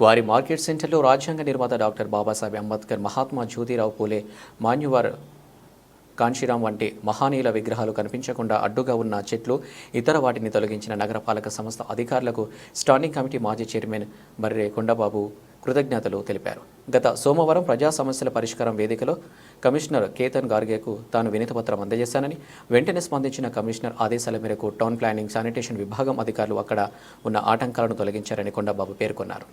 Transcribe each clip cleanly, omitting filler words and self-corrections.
Quarry market సెంటర్లో రాజ్యాంగ నిర్మాత డాక్టర్ బాబాసాహెబ్ అంబేద్కర్, మహాత్మా జ్యోతిరావు పూలే, మాన్యువర్ కాంశీరాం వంటి మహానీయుల విగ్రహాలు కనిపించకుండా అడ్డుగా ఉన్న చెట్లు, ఇతర వాటిని తొలగించిన నగరపాలక సంస్థ అధికారులకు స్టాండింగ్ కమిటీ మాజీ చైర్మన్ బర్రె కొండబాబు కృతజ్ఞతలు తెలిపారు. గత సోమవారం ప్రజా సమస్యల పరిష్కారం వేదికలో కమిషనర్ కేతన్ గార్గేకు తాను వినతిపత్రం అందజేశానని, వెంటనే స్పందించిన కమిషనర్ ఆదేశాల మేరకు టౌన్ ప్లానింగ్, శానిటేషన్ విభాగం అధికారులు అక్కడ ఉన్న ఆటంకాలను తొలగించారని కొండబాబు పేర్కొన్నారు.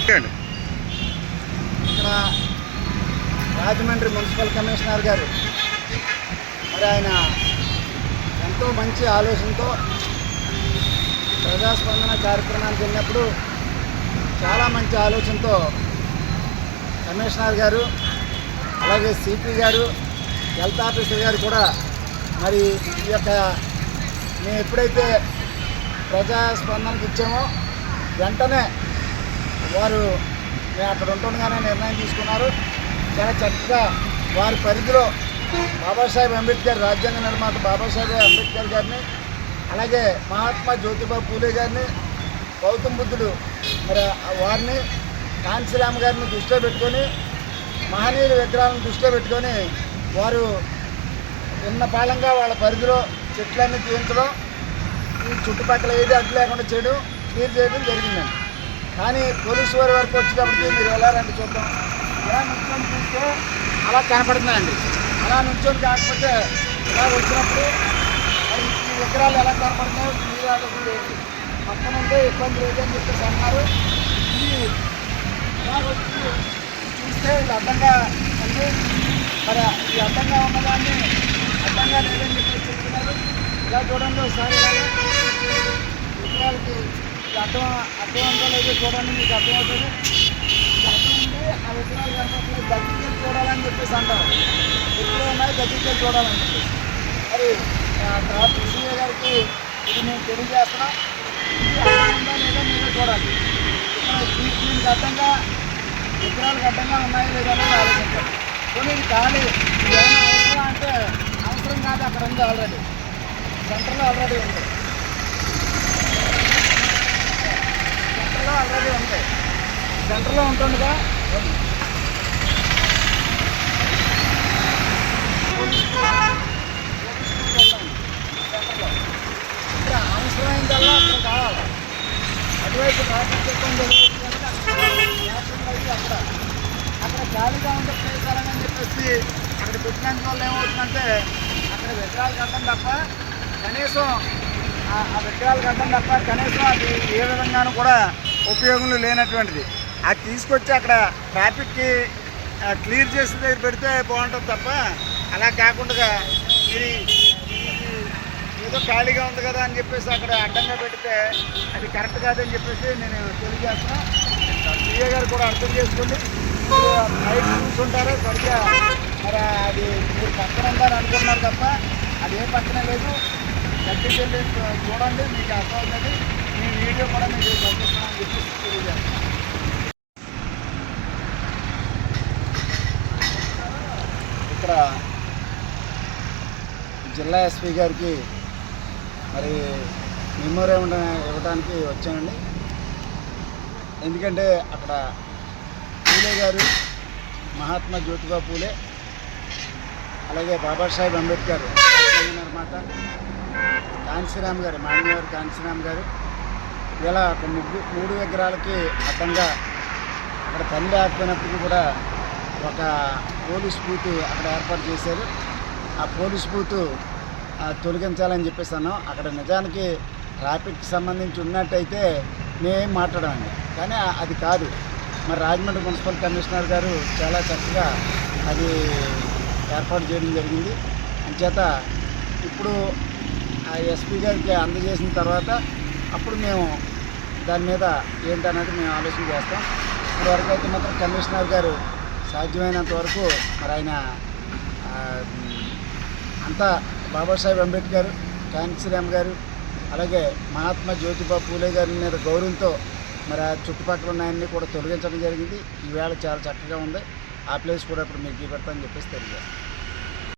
ఇక్కడ రాజమండ్రి మున్సిపల్ కమిషనర్ గారు మరి ఆయన ఎంతో మంచి ఆలోచనతో ప్రజాస్పందన కార్యక్రమానికి వెళ్ళినప్పుడు చాలా మంచి ఆలోచనతో కమిషనర్ గారు అలాగే సిపి గారు హెల్త్ ఆఫీసర్ గారు కూడా మరి ఈ యొక్క మేము ఎప్పుడైతే ప్రజాస్పందనకి ఇచ్చామో వెంటనే వారు మేము అక్కడ ఉంటుండగానే నిర్ణయం తీసుకున్నారు. చాలా చక్కగా వారి పరిధిలో బాబాసాహెబ్ అంబేద్కర్ రాజ్యాంగ నిర్మాత బాబాసాహెబ్ అంబేద్కర్ గారిని అలాగే మహాత్మా జ్యోతిబా పూలే గారిని గౌతమ్ బుద్ధుడు మరి వారిని కాంశీరామ్ గారిని దృష్టిలో పెట్టుకొని మహనీయుల విగ్రహాలను దృష్టిలో పెట్టుకొని వారు పాలంగా వాళ్ళ పరిధిలో చెట్లన్నీ తీయించడం ఈ చుట్టుపక్కల ఏది అడ్డు లేకుండా క్లియర్ చేయడం జరిగిందండి. కానీ పోలీసు వారి వరకు వచ్చేటప్పటికి మీరు ఎలా రండి చూద్దాం, ఇలా నుంచొని చూస్తే అలా కనపడుతున్నాయండి. అలా నుంచొని కాకపోతే ఇలా వచ్చినప్పుడు మరి ఈ విగ్రహాలు ఎలా కనపడుతున్నాయో మీరు అసలు పక్కన ఉంటే ఇబ్బంది లేదని చెప్పేసి అన్నారు. ఈ ఇలా వచ్చి చూస్తే ఇది అడ్డంగా ఉంది, మరి ఈ అడ్డంగా ఉన్నదాన్ని అడ్డంగా లేదని చెప్పేసి చెప్తున్నారు. ఇలా చూడండి ఒకసారి విగ్రహాలకి అర్థం ఉందో లేదో చూడండి, మీకు అర్థమవుతుంది. అర్థం ఉండి ఆ విగ్రహాలు కనపడుతుంది దగ్గరికి చూడాలని చెప్పేసి అంటారు. ఎప్పుడు ఉన్నాయి దగ్గరికి చూడాలని చెప్పేసి మరి ట్రాఫిక్ సిఏ గారికి ఇది మేము తెలియజేస్తున్నాం. ఇది అర్థం ఉందా లేదా మీరే చూడాలి. దీనికి అర్థంగా విగ్రహాలకు అడ్డంగా ఉన్నాయో లేదో అనేది ఆలోచించాలి. కొన్ని ఇది ఖాళీ ఇది ఏమైనా అవసరం అంటే అవసరం కాదు, అక్కడ ఉంది ఆల్రెడీ సెంటర్లో ఆల్రెడీ ఉంది. ఆల్రెడీ ఉంటాయి సెంటర్లో ఉంటుండగా సెంటర్లో ఇక్కడ అవసరమైందల్లా అక్కడ కావాలి. అటువైపు ట్రాఫిక్ చెప్పింది అక్కడ ఖాళీగా ఉంటే చేశారని చెప్పేసి అక్కడ పెట్టినందుకు వల్ల ఏమవుతుందంటే అక్కడ విగ్రహాలు కట్టడం తప్ప కనీసం ఆ విగ్రహాలు కట్టడం తప్ప కనీసం అది ఏ విధంగానూ కూడా ఉపయోగంలో లేనటువంటిది. అది తీసుకొచ్చి అక్కడ ట్రాఫిక్కి క్లియర్ చేసిన దగ్గర పెడితే బాగుంటుంది తప్ప అలా కాకుండా ఇది ఏదో ఖాళీగా ఉంది కదా అని చెప్పేసి అక్కడ అడ్డంగా పెడితే అది కరెక్ట్ కాదని చెప్పేసి నేను తెలియజేస్తున్నా. సీఏ గారు కూడా అర్థం చేసుకోండి. మీరు బయట చూసుకుంటారో సరిగ్గా మరి అది మీరు పక్కన ఉందని అనుకున్నారు తప్ప అది ఏ పక్కన లేదు. దగ్గరికి వెళ్ళి చూడండి, మీకు అర్థమవుతుంది. మీ వీడియో కూడా మీకు పంపిస్తున్నాను చెప్పేసి తెలియజేస్తాను. ఇక్కడ జిల్లా ఎస్పీ గారికి మరి మెమోరియం ఇవ్వడానికి వచ్చానండి. ఎందుకంటే అక్కడ పూలే గారు, మహాత్మా జ్యోతిబా పూలే, అలాగే బాబాసాహెబ్ అంబేద్కర్ నిర్మాత కాంశీరామ్ గారు, మాన్యవర్ కాంశీరామ్ గారు ఇలా ఒక మూడు విగ్రహాలకి అడ్డంగా అక్కడ పని లేకపోయినప్పటికీ కూడా ఒక పోలీస్ బూత్ అక్కడ ఏర్పాటు చేశారు. ఆ పోలీస్ బూత్ తొలగించాలని చెప్పేసి అన్నాం. అక్కడ నిజానికి ట్రాఫిక్కి సంబంధించి ఉన్నట్టయితే మేమేం మాట్లాడామండి, కానీ అది కాదు. మరి రాజమండ్రి మున్సిపల్ కమిషనర్ గారు చాలా చక్కగా అది ఏర్పాటు చేయడం జరిగింది. అంచేత ఇప్పుడు ఆ ఎస్పీ గారికి అందజేసిన తర్వాత అప్పుడు మేము దాని మీద ఏంటనేది మేము ఆలోచన చేస్తాం. ఇప్పటివరకు అయితే మాత్రం కమిషనర్ గారు సాధ్యమైనంత వరకు మరి ఆయన అంతా బాబాసాహెబ్ అంబేద్కర్, కాంశీరామ్ గారు, అలాగే మహాత్మా జ్యోతిబా పూలే గారి మీద గౌరవంతో మరి ఆ చుట్టుపక్కల ఉన్నాయన్నీ కూడా తొలగించడం జరిగింది. ఈవేళ చాలా చక్కగా ఉంది. ఆ ప్లేస్ కూడా ఇప్పుడు మీకు చూపెడతామని చెప్పేసి తెలియజేస్తాం.